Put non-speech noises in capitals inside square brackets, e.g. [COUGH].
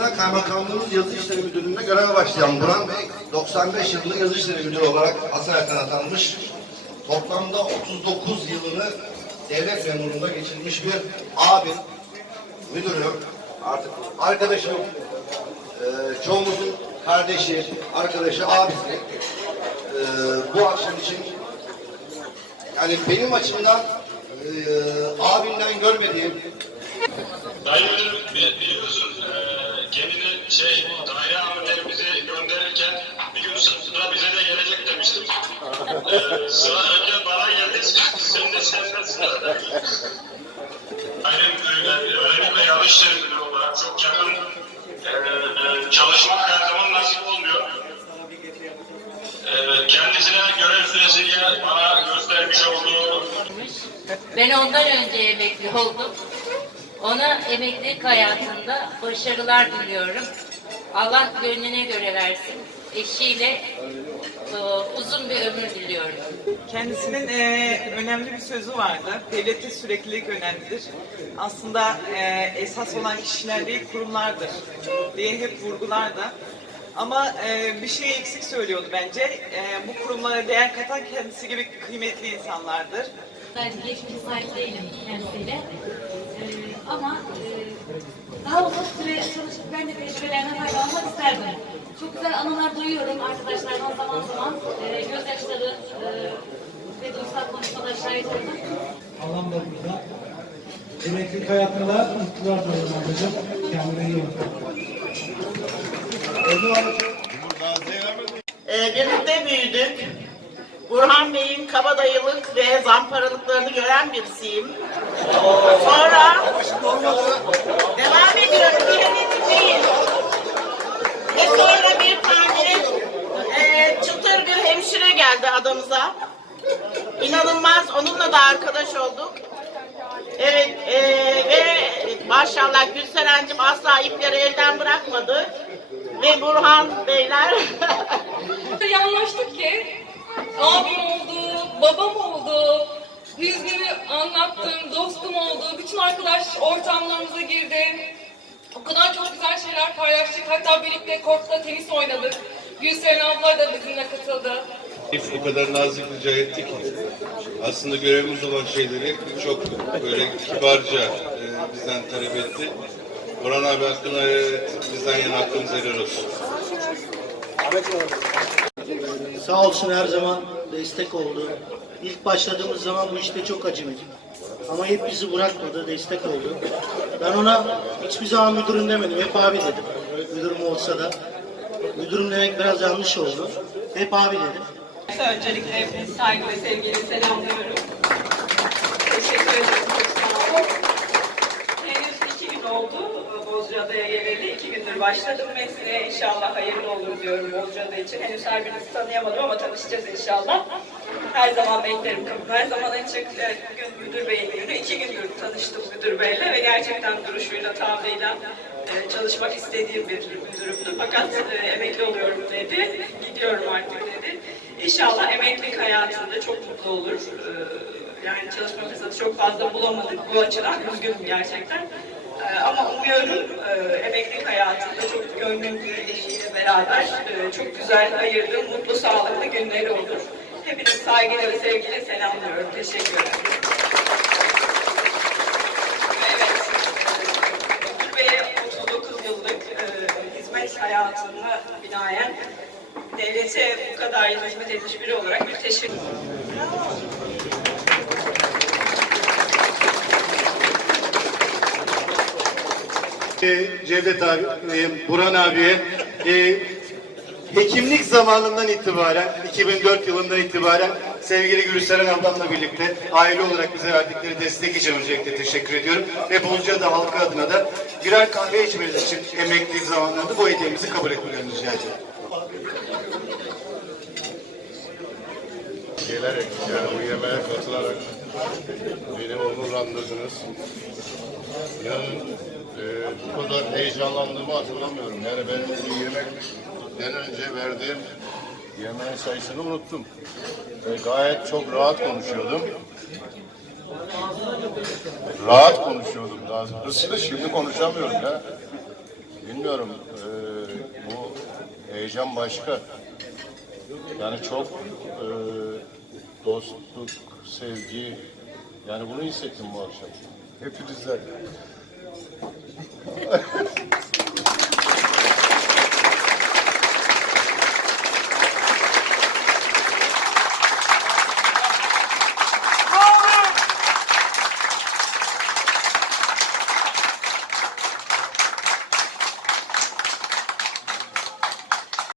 yılında kaymakamlığımız yazı işleri müdürlüğünde göreve başlayan Burhan Bey 95 yılında yazı işleri müdürü olarak Asayak'tan atanmış. Toplamda 39 yılını devlet memurluğunda geçirmiş bir abim, müdürüm, artık arkadaşım, e, çoğumuzun kardeşi, arkadaşı, abisi. E, bu akşam için yani benim açımdan e, abimden görmediğim Dayı bi- biliyorsun şey daire amirlerimizi gönderirken bir gün sıra bize de gelecek demiştim. Eee [LAUGHS] sıra önce bana geldi şimdi sende sıra. Benim öyle, öğrenim ve yanlış serüveni olarak çok yakın eee çalışmak her zaman nasip olmuyor. Eee kendisine görev süresiyle bana göstermiş olduğu Ben ondan önce emekli oldum. Ona emeklilik hayatında başarılar diliyorum. Allah gönlüne göre versin. Eşiyle e, uzun bir ömür diliyorum. Kendisinin eee, önemli bir sözü vardı. Devlette süreklilik önemlidir. Aslında eee, esas olan kişiler değil kurumlardır diye hep vurgulardı. Ama eee, bir şey eksik söylüyordu bence. Eee, bu kurumlara değer katan kendisi gibi kıymetli insanlardır. Ben geçmiş sahip değilim kendisiyle. Ee, ama e, daha uzun süre çalışıp ben de tecrübelerine faydalanmak isterdim. Çok güzel anılar duyuyorum arkadaşlardan zaman zaman. E, gözyaşları e, ve duygusal konuşmalar şahit oldum. Alan da burada. Emeklilik hayatında mutlular diliyorum ablacığım. Kendine iyi bak. Ee, birlikte büyüdük. Burhan Bey'in kabadayılık ve zamparalıklarını gören birisiyim. Sonra devam ediyorum bir hedetim değil. Ve sonra bir tane e, çıtır bir hemşire geldi adamıza. İnanılmaz onunla da arkadaş olduk. Evet e, ve maşallah Gülseren'cim asla ipleri elden bırakmadı. Ve Burhan Beyler [LAUGHS] İyi anlaştık ki abim oldu, babam oldu, yüzümü anlattım, dostum oldu, bütün arkadaş ortamlarımıza girdi. O kadar çok güzel şeyler paylaştık. Hatta birlikte kortta tenis oynadık. Gülseren abla da bizimle katıldı. O kadar nazik rica etti ki aslında görevimiz olan şeyleri çok böyle kibarca e, bizden talep etti. Orhan abi hakkında e, bizden yana hakkınız helal olsun. Sağ olsun her zaman destek oldu. İlk başladığımız zaman bu işte çok acımadık. Ama hep bizi bırakmadı, destek oldu. Ben ona hiçbir zaman müdürüm demedim, hep abi dedim. Müdürüm olsa da. Müdürüm demek biraz yanlış oldu. Hep abi dedim. Öncelikle hepinizi saygı ve sevgiyle selamlıyorum. Teşekkür ederim. Henüz iki gün oldu Bozcaada'ya geleli. Gündür başladım mesleğe. İnşallah hayırlı olur diyorum Bozcaada için. Henüz her birinizi tanıyamadım ama tanışacağız inşallah. Her zaman beklerim kapımı. Her zaman açık. Evet, bugün müdür beyin günü. İki gündür tanıştım müdür beyle ve gerçekten duruşuyla, tavrıyla e, çalışmak istediğim bir müdürümdü. Fakat e, emekli oluyorum dedi. Gidiyorum artık dedi. İnşallah emeklilik hayatında çok mutlu olur. Yani çalışma fırsatı çok fazla bulamadık bu açıdan. Üzgünüm gerçekten. Ee, Ama umuyorum e, emeklilik hayatında çok gönlümlü eşiyle beraber e, çok güzel, hayırlı, mutlu, sağlıklı günleri olur. Hepinizi saygıyla ve sevgiyle selamlıyorum. Teşekkür ederim. Evet, Müdür Bey'e 39 yıllık e, hizmet hayatına binaen devlete bu kadar hizmet etmiş biri olarak bir teşekkür Ee, Cevdet abi, e, Burhan abiye e, hekimlik zamanından itibaren, 2004 yılından itibaren sevgili Gülseren ablamla birlikte aile olarak bize verdikleri destek için öncelikle teşekkür ediyorum. Ve Bozcaada halkı adına da birer kahve içmeniz için emeklilik zamanlarında bu hediyemizi kabul etmelerini rica ediyorum. Gelerek yani bu yemeğe katılarak beni onurlandırdınız. Yani e, bu kadar heyecanlandığımı hatırlamıyorum. Yani ben bu yemekten önce verdiğim yemeğin sayısını unuttum. E, gayet çok rahat konuşuyordum. Rahat konuşuyordum daha doğrusu. Şimdi konuşamıyorum ya. bilmiyorum e, bu heyecan başka. Yani çok e, dostluk, sevgi yani bunu hissettim bu akşam. Hepinizden. [LAUGHS]